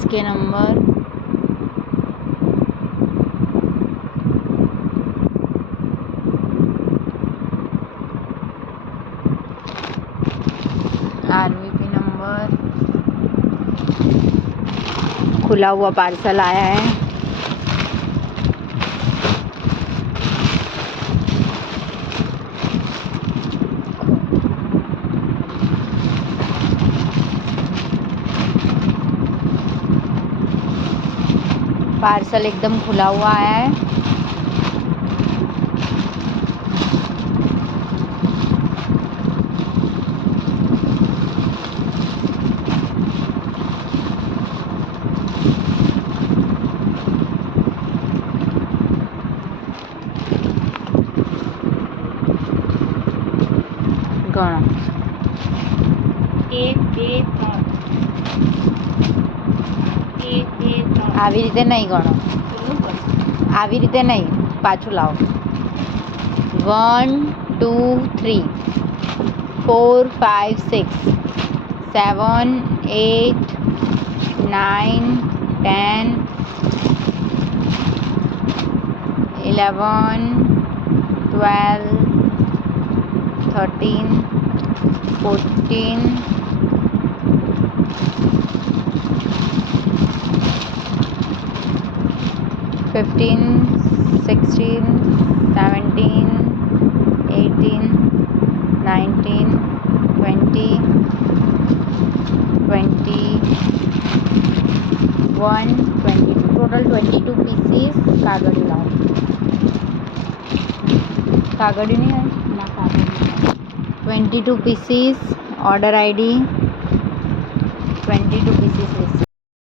SK number, RVP number, खुला हुआ parcel आया है। पार्सल एकदम खुला हुआ आया है। ગણો, 1 2 3 1 2 3 આવી રીતે નહીં ગણો, ખુલ્લું પડશે. આવી રીતે નહીં, પાછું લાવો। 1 2 3 4 5 6 7 8 9 10 11 12 13 14 15 16 17 18 19 20 21 22 ટોટલ 22 પીસીસ કાગળિયું લાવો। કાગળિયું નહીં આવે ના કાગળ 22 pieces, order ID 22